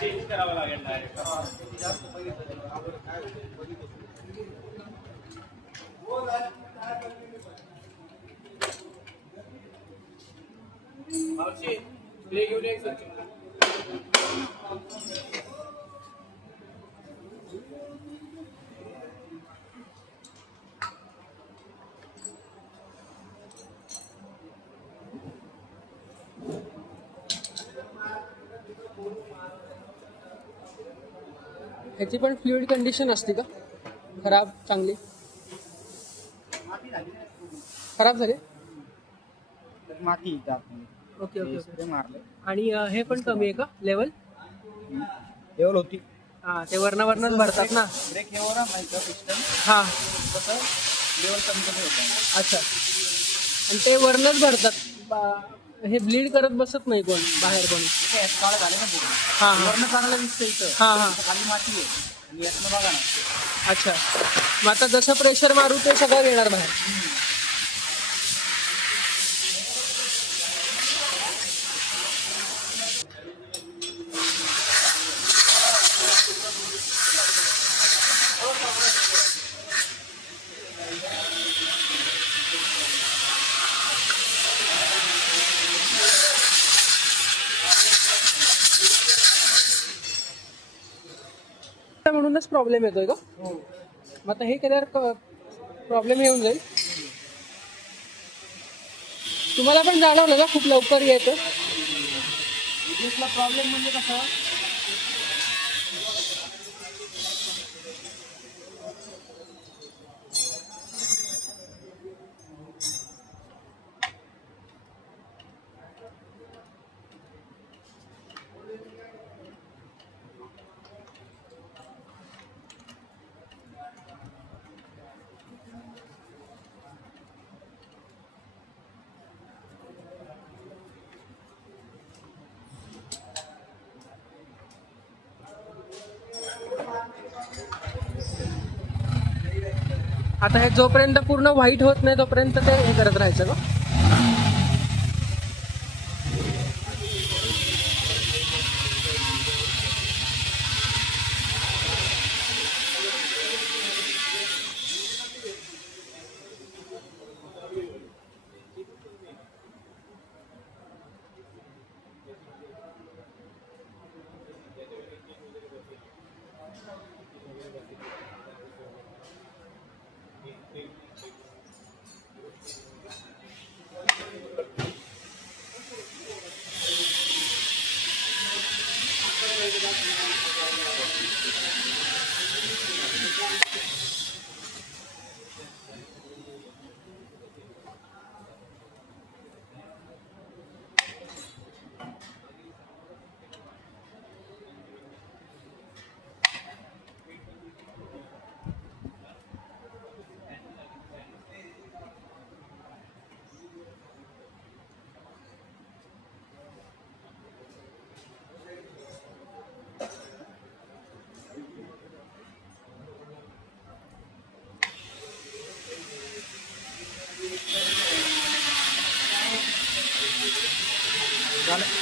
Change करावं लागेल direct. मावशी प्ले घेऊन एक सचिन. ह्याची पण फ्लुइड कंडिशन असते का खराब चांगली? खराब झाले माती. Okay okay okay. मारले आणि हे पण कमी आहे का लेवल? लेवल होती. हां ते वरणावरनच भरतात ना. ब्रेक हे ना माहिती पिस्टन हां कसं लेवल कमी कमी होतं. अच्छा. आणि ते वरनच भरतात. हे ब्लीड करत बसत नाही कोण बाहेर कोणी. काळ झाले ना पूर्ण. हां हां वरनं चांगलं दिसतं इथं. हां हां खाली माती आहे आणि यातनं बघा ना. अच्छा. मग आता जसं प्रेशर मारू ते सगळं येणार बाहेर. म्हणूनच प्रॉब्लेम येतोय का? मग आता हे केल्यावर प्रॉब्लेम येऊन जाईल. तुम्हाला पण जाणवलं का खूप लवकर येतं? प्रॉब्लेम म्हणजे कसं आता हे जोपर्यंत पूर्ण व्हाईट होत नाही तोपर्यंत ते हे करत राहायचं का?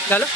झालं?